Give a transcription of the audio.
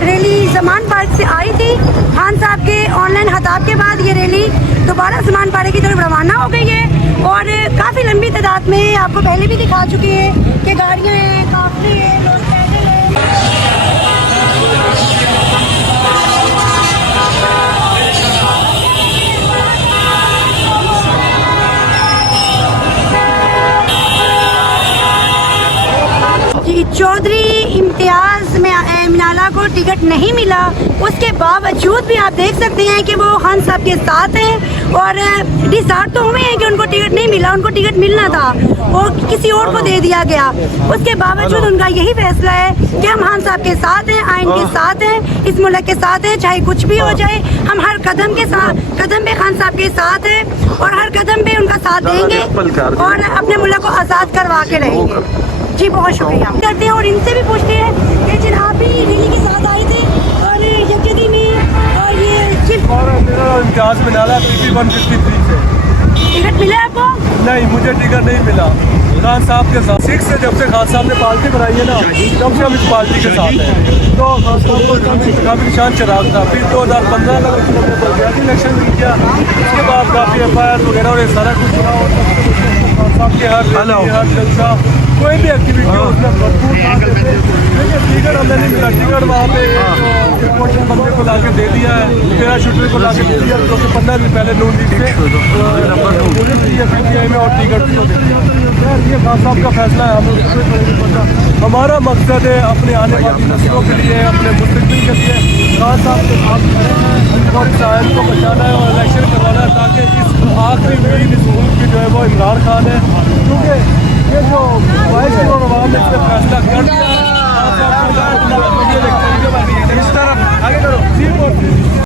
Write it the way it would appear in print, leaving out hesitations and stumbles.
Rally ज़मान park से आई थी। खान साहब के ऑनलाइन खिताब के बाद ये रैली दोबारा ज़मान पार्क की तरफ रवाना हो गई है और काफ़ी लंबी तादाद में आपको पहले भी दिखा चुकी है कि गाड़ियाँ हैं, काफ़ी हैं, लोग पैदल हैं। चौधरी इम्तियाज़ में मिनाला को टिकट नहीं मिला, उसके बावजूद भी आप देख सकते हैं कि वो खान साहब के साथ हैं और डिसाइड तो हुए हैं कि उनको टिकट नहीं मिला, उनको टिकट मिलना था, वो किसी और को दे दिया गया। उसके बावजूद उनका यही फैसला है कि हम खान साहब के साथ हैं, आइन के साथ हैं, इस मुल्क के साथ हैं, चाहे कुछ भी हो जाए। हम हर कदम पे खान साहब के साथ हैं और हर कदम पे उनका साथ देंगे और अपने मुल्क को आज़ाद करवा के रहेंगे। जी बहुत शुक्रिया करते हैं और इनसे भी पूछते हैं कि जनाब भी रैली के साथ आई थी और यकदी में और ये सिर्फ इम्तियाज़ मिनाला PP 153 से टिकट मिला आपको? नहीं, मुझे टिकट नहीं मिला। खान साहब के साथ 6 से जब से खान साहब ने पार्टी बनाई है ना, तब से हम इस पार्टी के साथ हैं। तो खान साहब को काफ़ी निशान चिराग था। फिर 2015 का इलेक्शन भी किया, उसके बाद काफ़ी FIR वगैरह और सारा कुछ हुआ। खान साहब के हर जलसा कोई भी एक्टिविटी हो उसमें भरपूर साथ देते। देखिए टिकट हमें नहीं मिला, टिकट वहाँ पे एक बंदे को ला के दे दिया है, मेरा शूटर को ला के दे दिया, जो कि 15 दिन पहले नून लीग से मुझे PTI में और टिकट को दे दिया। ये खान साहब का फैसला है, हमें उससे नहीं पता। हमारा मकसद है अपने आने वाली नस्लों के लिए, अपने मुस्तकबिल के लिए खान साहब के साथ खड़े हैं और इस आयन को बचाना है और इलेक्शन करवाना है, ताकि इस आखिरी मेन इस मुल्क की जो है वो इमरान खान है। क्योंकि ये जो 22 करोड़ आवाम ने इस पर फैसला कर दिया है,